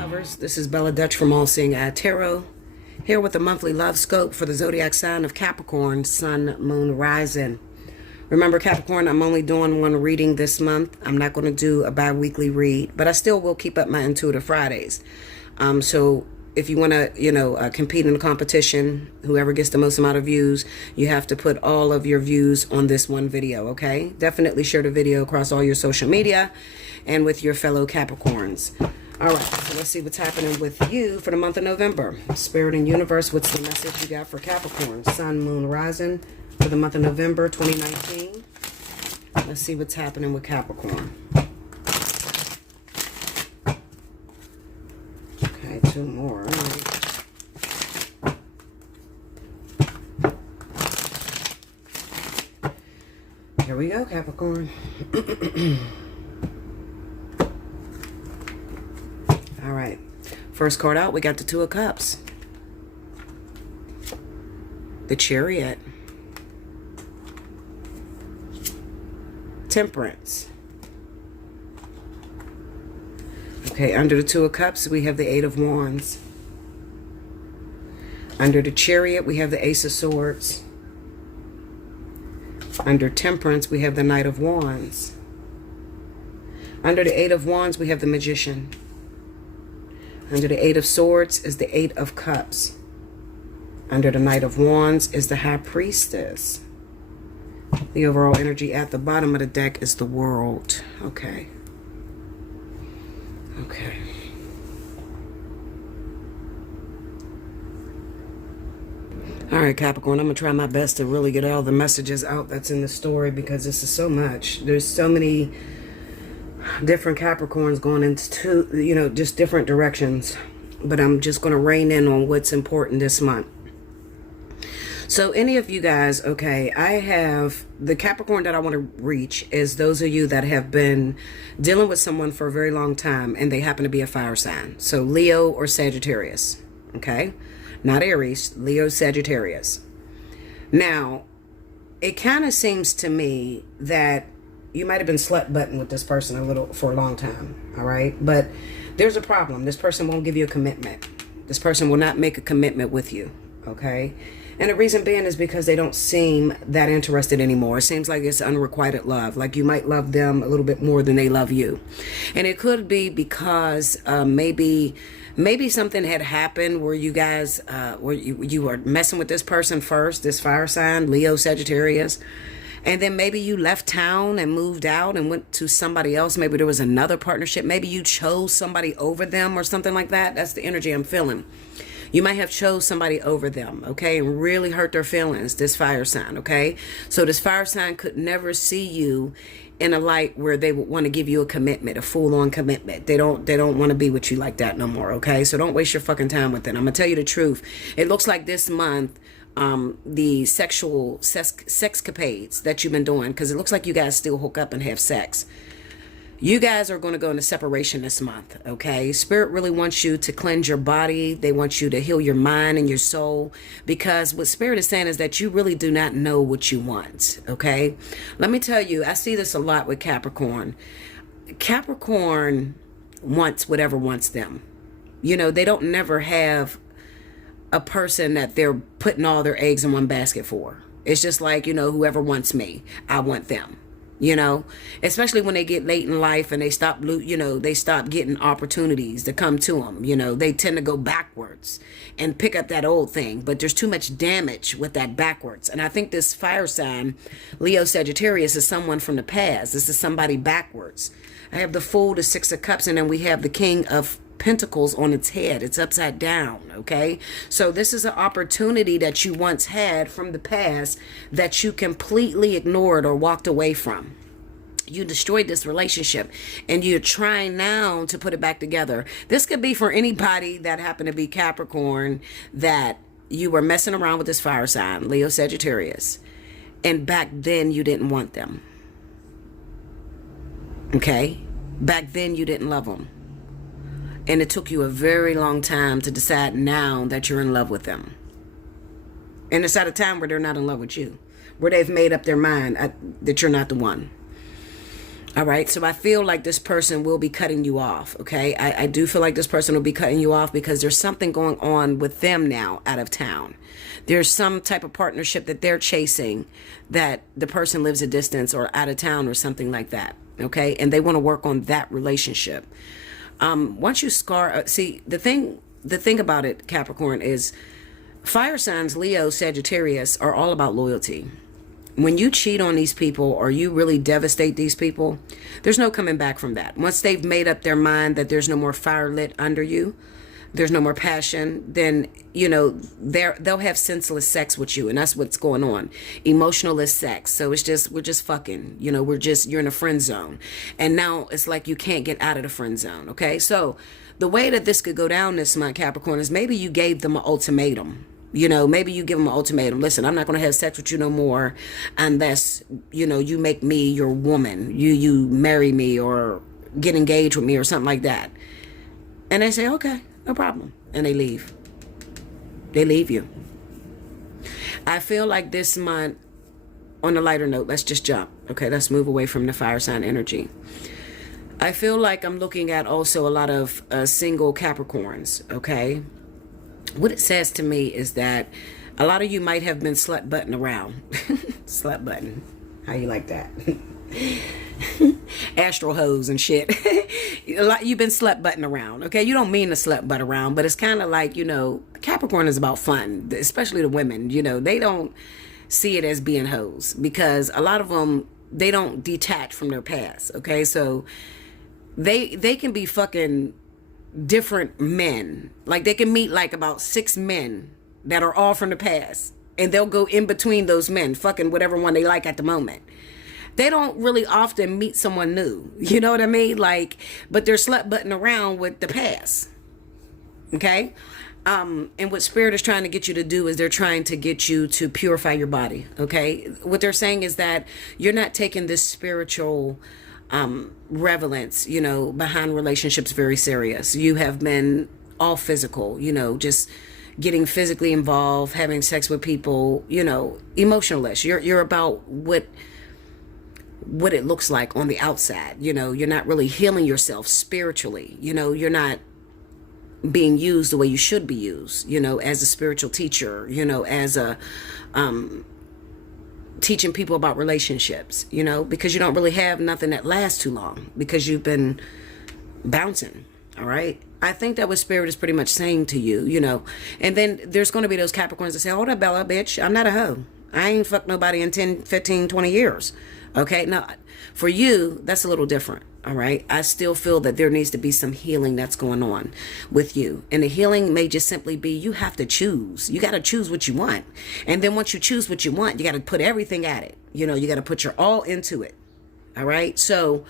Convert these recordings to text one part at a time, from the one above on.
lovers, this is Bella Dutch from Allseeingeyetarot, here with the monthly love scope for the zodiac sign of Capricorn, Sun, Moon, Rising. Remember, Capricorn, I'm only doing one reading this month. I'm not going to do a bi-weekly read, but I still will keep up my Intuitive Fridays. So if you want to, compete in a competition, whoever gets the most amount of views, you have to put all of your views on this one video, okay? Definitely share the video across all your social media and with your fellow Capricorns. All right, so let's see what's happening with you for the month of November. Spirit and universe, what's the message you got for Capricorn, Sun, Moon, Rising for the month of November 2019? Let's see what's happening with Capricorn. Okay, two more. All right. Here we go, Capricorn. All right, first card out, we got the Two of Cups, the Chariot, Temperance. Okay, under the Two of Cups, we have the Eight of Wands. Under the Chariot, we have the Ace of Swords. Under Temperance, we have the Knight of Wands. Under the Eight of Wands, we have the Magician. Under the Eight of Swords is the Eight of Cups. Under the Knight of Wands is the High Priestess. The overall energy at the bottom of the deck is the World. Okay. Okay. All right, Capricorn, I'm going to try my best to really get all the messages out that's in the story because this is so much. There's so many different Capricorns going into, just different directions. But I'm just going to rein in on what's important this month. So any of you guys, okay, I have the Capricorn that I want to reach is those of you that have been dealing with someone for a very long time and they happen to be a fire sign. So Leo or Sagittarius, okay? Not Aries, Leo, Sagittarius. Now, it kind of seems to me that you might have been slut butting with this person for a long time, all right? But there's a problem. This person won't give you a commitment. This person will not make a commitment with you, okay? And the reason being is because they don't seem that interested anymore. It seems like it's unrequited love. Like you might love them a little bit more than they love you. And it could be because maybe something had happened where you guys, where you were messing with this person first, this fire sign, Leo, Sagittarius. And then maybe you left town and moved out and went to somebody else. Maybe there was another partnership. Maybe you chose somebody over them or something like that. That's the energy I'm feeling. You might have chose somebody over them, okay, and really hurt their feelings, this fire sign, okay? So this fire sign could never see you in a light where they would want to give you a commitment, a full-on commitment. They don't want to be with you like that no more, okay? So don't waste your fucking time with it. I'm going to tell you the truth. It looks like this month, the sexual sexcapades that you've been doing, because it looks like you guys still hook up and have sex. You guys are going to go into separation this month, okay? Spirit really wants you to cleanse your body. They want you to heal your mind and your soul, because what Spirit is saying is that you really do not know what you want, okay? Let me tell you, I see this a lot with Capricorn. Capricorn wants whatever wants them. They don't never have a person that they're putting all their eggs in one basket for. It's just like, whoever wants me, I want them. Especially when they get late in life and they stop getting opportunities to come to them. They tend to go backwards and pick up that old thing. But there's too much damage with that backwards. And I think this fire sign, Leo, Sagittarius, is someone from the past. This is somebody backwards. I have the Fool, the Six of Cups, and then we have the King of Pentacles on its head. It's upside down, okay? So this is an opportunity that you once had from the past that you completely ignored or walked away from. You destroyed this relationship and you're trying now to put it back together. This could be for anybody that happened to be Capricorn, that you were messing around with this fire sign, Leo, Sagittarius, and back then you didn't want them, okay? Back then you didn't love them. And it took you a very long time to decide now that you're in love with them. And it's at a time where they're not in love with you, where they've made up their mind that you're not the one. All right. So I feel like this person will be cutting you off. Okay. I do feel like this person will be cutting you off because there's something going on with them now out of town. There's some type of partnership that they're chasing that the person lives a distance or out of town or something like that. Okay. And they want to work on that relationship. Once you see, the thing about it, Capricorn, is fire signs, Leo, Sagittarius, are all about loyalty. When you cheat on these people or you really devastate these people, there's no coming back from that. Once they've made up their mind that there's no more fire lit under you, there's no more passion, then, they'll have senseless sex with you. And that's what's going on. Emotionalist sex. So we're just fucking, you're in a friend zone. And now it's like you can't get out of the friend zone. Okay. So the way that this could go down this month, Capricorn, is maybe you gave them an ultimatum. Maybe you give them an ultimatum. Listen, I'm not going to have sex with you no more unless, you make me your woman. You marry me or get engaged with me or something like that. And they say, okay, no problem. And they leave. They leave you. I feel like this month, on a lighter note, let's just jump. Okay, let's move away from the fire sign energy. I feel like I'm looking at also a lot of single Capricorns, okay? What it says to me is that a lot of you might have been slut butting around. Slut button. How you like that? Astral hose and shit. You've been slut butting around. Okay, you don't mean to slut butt around, but it's kind of like, Capricorn is about fun, especially the women. They don't see it as being hoes because a lot of them, they don't detach from their past. Okay, so they can be fucking different men. Like they can meet like about 6 men that are all from the past, and they'll go in between those men, fucking whatever one they like at the moment. They don't really often meet someone new. You know what I mean? Like, but they're slut butting around with the past. Okay? And what Spirit is trying to get you to do is they're trying to get you to purify your body. Okay? What they're saying is that you're not taking this spiritual relevance, behind relationships very serious. You have been all physical, just getting physically involved, having sex with people, emotionless. You're about what it looks like on the outside. You're not really healing yourself spiritually. You're not being used the way you should be used, as a spiritual teacher, as a teaching people about relationships, because you don't really have nothing that lasts too long because you've been bouncing. All right. I think that what Spirit is pretty much saying to you, and then there's going to be those Capricorns that say, hold up, Bella, bitch, I'm not a hoe. I ain't fucked nobody in 10, 15, 20 years. Okay. Now, for you, that's a little different. All right. I still feel that there needs to be some healing that's going on with you. And the healing may just simply be you have to choose. You got to choose what you want. And then once you choose what you want, you got to put everything at it. You got to put your all into it. All right. So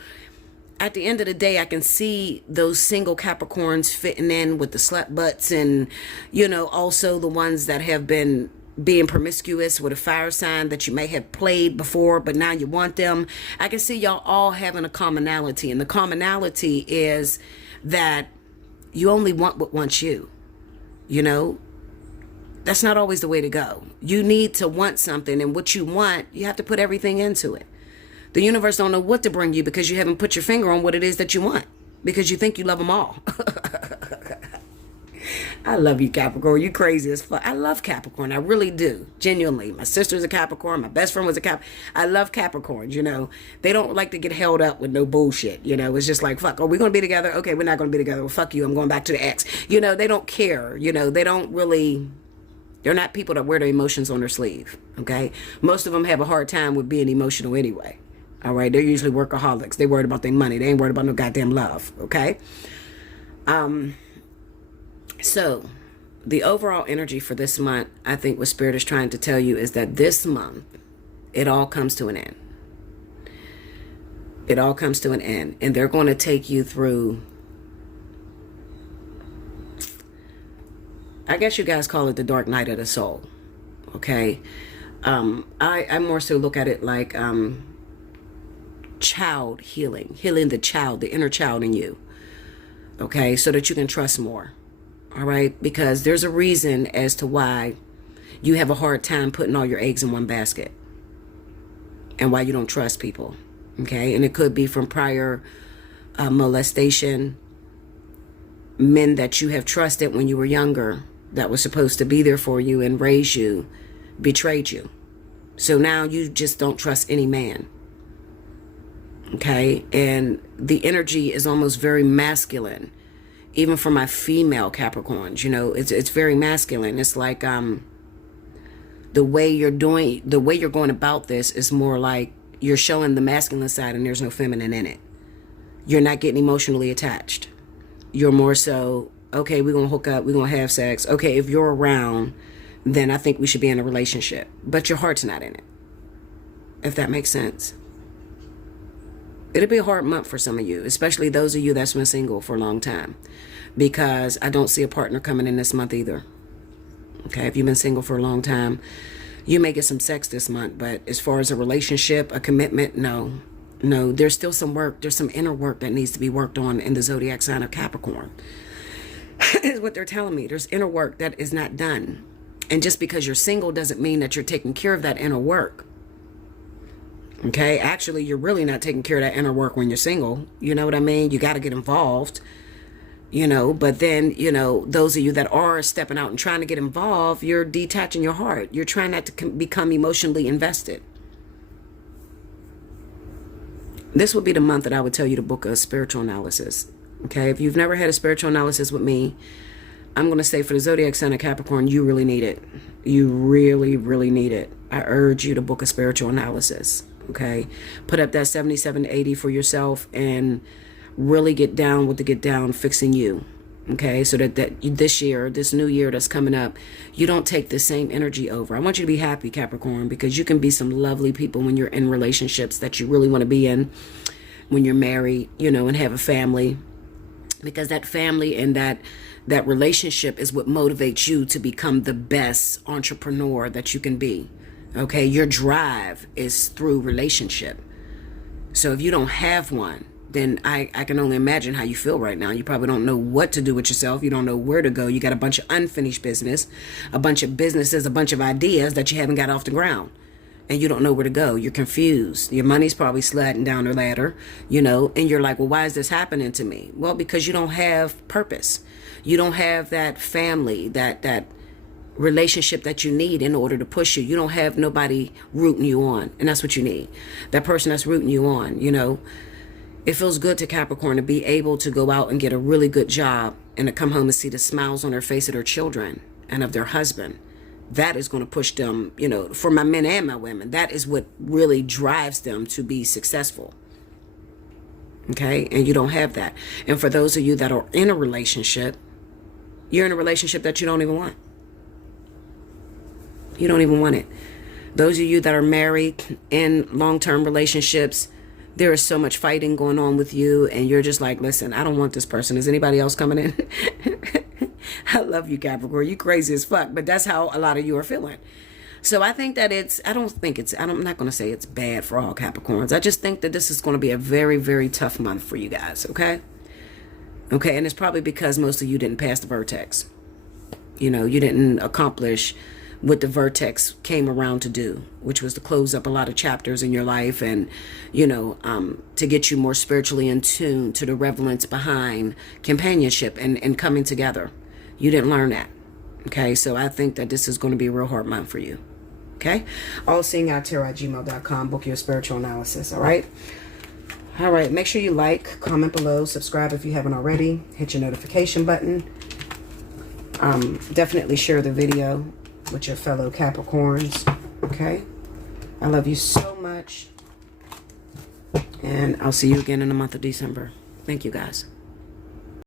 at the end of the day, I can see those single Capricorns fitting in with the slut butts and, also the ones that have been being promiscuous with a fire sign that you may have played before, but now you want them. I can see y'all all having a commonality. And the commonality is that you only want what wants you. That's not always the way to go. You need to want something, and what you want, you have to put everything into it. The universe don't know what to bring you because you haven't put your finger on what it is that you want, because you think you love them all. I love you, Capricorn. You crazy as fuck. I love Capricorn. I really do. Genuinely. My sister's a Capricorn. My best friend was a Cap. I love Capricorns, They don't like to get held up with no bullshit, It's just like, fuck, are we going to be together? Okay, we're not going to be together. Well, fuck you. I'm going back to the ex. They don't care. They don't really... They're not people that wear their emotions on their sleeve, okay? Most of them have a hard time with being emotional anyway, all right? They're usually workaholics. They worried about their money. They ain't worried about no goddamn love, okay? So the overall energy for this month, I think what Spirit is trying to tell you is that this month, it all comes to an end. It all comes to an end. And they're going to take you through, I guess you guys call it the dark night of the soul. Okay. I more so look at it like child healing the child, the inner child in you. Okay. So that you can trust more. All right. Because there's a reason as to why you have a hard time putting all your eggs in one basket and why you don't trust people. Okay, and it could be from prior molestation, men that you have trusted when you were younger, that was supposed to be there for you and raise you, betrayed you. So now you just don't trust any man. Okay, and the energy is almost very masculine, even for my female Capricorns. You know, it's very masculine. It's like the way you're going about this is more like you're showing the masculine side and there's no feminine in it. You're not getting emotionally attached. You're more so, okay, we're going to hook up, we're going to have sex. Okay, if you're around, then I think we should be in a relationship. But your heart's not in it, if that makes sense. It'll be a hard month for some of you, especially those of you that's been single for a long time, because I don't see a partner coming in this month either. Okay, if you've been single for a long time, you may get some sex this month, but as far as a relationship, a commitment, no. There's still some work. There's some inner work that needs to be worked on in the zodiac sign of Capricorn. Is what they're telling me. There's inner work that is not done. And just because you're single doesn't mean that you're taking care of that inner work. Okay, actually, you're really not taking care of that inner work when you're single. You know what I mean? You got to get involved. You know, but then, you know, those of you that are stepping out and trying to get involved, you're detaching your heart. You're trying not to become emotionally invested. This would be the month that I would tell you to book a spiritual analysis. Okay, if you've never had a spiritual analysis with me, I'm going to say for the zodiac sign of Capricorn, you really need it. You really, really need it. I urge you to book a spiritual analysis. Okay, put up that 7780 for yourself and really get down with the get down fixing you. Okay, so that this year, this new year that's coming up, you don't take the same energy over. I want you to be happy, Capricorn, because you can be some lovely people when you're in relationships that you really want to be in, when you're married, you know, and have a family, because that family and that relationship is what motivates you to become the best entrepreneur that you can be. Okay, your drive is through relationship. So if you don't have one, then I can only imagine how you feel right now. You probably don't know what to do with yourself. You don't know where to go. You got a bunch of unfinished business, a bunch of businesses, a bunch of ideas that you haven't got off the ground. And you don't know where to go. You're confused. Your money's probably sliding down the ladder, you know, and you're like, well, why is this happening to me? Well, because you don't have purpose. You don't have that family, that relationship that you need in order to push you. You don't have nobody rooting you on. And that's what you need. That person that's rooting you on, you know. It feels good to Capricorn to be able to go out and get a really good job and to come home and see the smiles on their face of their children and of their husband. That is going to push them, you know, for my men and my women. That is what really drives them to be successful. Okay, and you don't have that. And for those of you that are in a relationship, you're in a relationship that you don't even want. You don't even want it. Those of you that are married in long-term relationships, there is so much fighting going on with you, and you're just like, listen, I don't want this person. Is anybody else coming in? I love you, Capricorn. You crazy as fuck, but that's how a lot of you are feeling. So I think that I'm not going to say it's bad for all Capricorns. I just think that this is going to be a very, very tough month for you guys, okay? Okay, and it's probably because most of you didn't pass the vertex. You know, you didn't accomplish what the vertex came around to do, which was to close up a lot of chapters in your life and, you know, to get you more spiritually in tune to the relevance behind companionship and coming together. You didn't learn that. Okay, so I think that this is going to be a real hard month for you. Okay, Allseeingeyetarot@gmail.com. Book your spiritual analysis. All right. All right. Make sure you like, comment below, subscribe if you haven't already. Hit your notification button. Definitely share the video with your fellow Capricorns. Okay. I love you so much. And I'll see you again in the month of December. Thank you, guys.